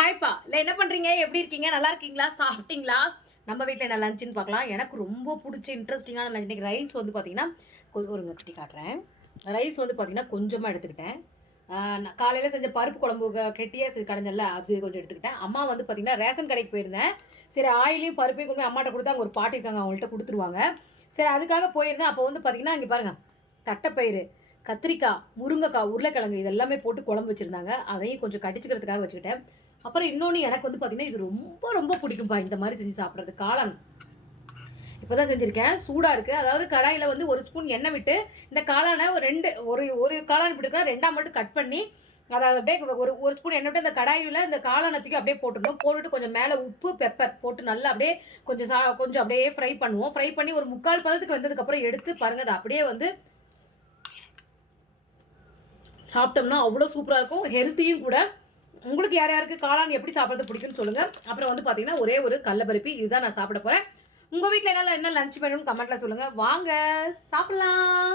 ஹாய்ப்பா இல்லை என்ன பண்ணுறீங்க, எப்படி இருக்கீங்க, நல்லா இருக்கீங்களா, சாப்பிட்டீங்களா? நம்ம வீட்டில் என்ன லஞ்சுன்னு பார்க்கலாம். எனக்கு ரொம்ப பிடிச்ச இன்ட்ரெஸ்டிங்கான லஞ்ச் இன்றைக்கி ரைஸ் வந்து பார்த்தீங்கன்னா ஒரு கட்டி காட்டுறேன். ரைஸ் வந்து பார்த்தீங்கன்னா கொஞ்சமாக எடுத்துக்கிட்டேன். நான் காலையில் செஞ்ச பருப்பு குழம்பு கெட்டியாக கடைஞ்சல அது கொஞ்சம் எடுத்துக்கிட்டேன். அம்மா வந்து பார்த்தீங்கன்னா ரேஷன் கடைக்கு போயிருந்தேன். சரி ஆயிலையும் பருப்பையும் கொண்டு போய் அம்மாட்ட கொடுத்தா அங்கே ஒரு பாட்டி இருக்காங்க, அவங்கள்ட்ட கொடுத்துருவாங்க. சரி அதுக்காக போயிருந்தேன். அப்போ வந்து பார்த்தீங்கன்னா இங்கே பாருங்கள், தட்டைப்பயிறு, கத்திரிக்காய், முருங்கைக்காய், உருளைக்கிழங்கு இதெல்லாமே போட்டு குழம்பு வச்சுருந்தாங்க. அதையும் கொஞ்சம் கடிச்சிக்கிறதுக்காக வச்சுக்கிட்டேன். அப்புறம் இன்னொன்று எனக்கு வந்து பார்த்தீங்கன்னா இது ரொம்ப ரொம்ப பிடிக்கும்பா, இந்த மாதிரி செஞ்சு சாப்பிட்றது. காளான் இப்போ தான் செஞ்சுருக்கேன், சூடாக இருக்குது. அதாவது கடாயில் வந்து ஒரு ஸ்பூன் எண்ணெய் விட்டு இந்த காளானை ஒரு காளான் பிடிக்கலாம், ரெண்டாக மட்டும் கட் பண்ணி அதை அப்படியே ஒரு ஸ்பூன் எண்ணெய் விட்டு இந்த கடாயில் இந்த காளானத்துக்கு அப்படியே போட்டுடணும். போட்டுட்டு கொஞ்சம் மேலே உப்பு பெப்பர் போட்டு நல்லா அப்படியே கொஞ்சம் அப்படியே ஃப்ரை பண்ணுவோம். ஃப்ரை பண்ணி ஒரு 3/4 பதத்துக்கு வந்ததுக்கப்புறம் எடுத்து பாருங்கள், அதை அப்படியே வந்து சாப்பிட்டோம்னா அவ்வளோ சூப்பராக இருக்கும், ஹெல்த்தியும் கூட. உங்களுக்கு யார் யாருக்கு காளான் எப்படி சாப்பிட்றது பிடிக்குன்னு சொல்லுங்கள். அப்புறம் வந்து பார்த்தீங்கன்னா ஒரே ஒரு கடலைப்பருப்பி, இதுதான் நான் சாப்பிட போகிறேன். உங்கள் வீட்டில் என்ன லஞ்ச் வேணும்னு கமெண்ட்டில் சொல்லுங்கள். வாங்க சாப்பிட்லாம்.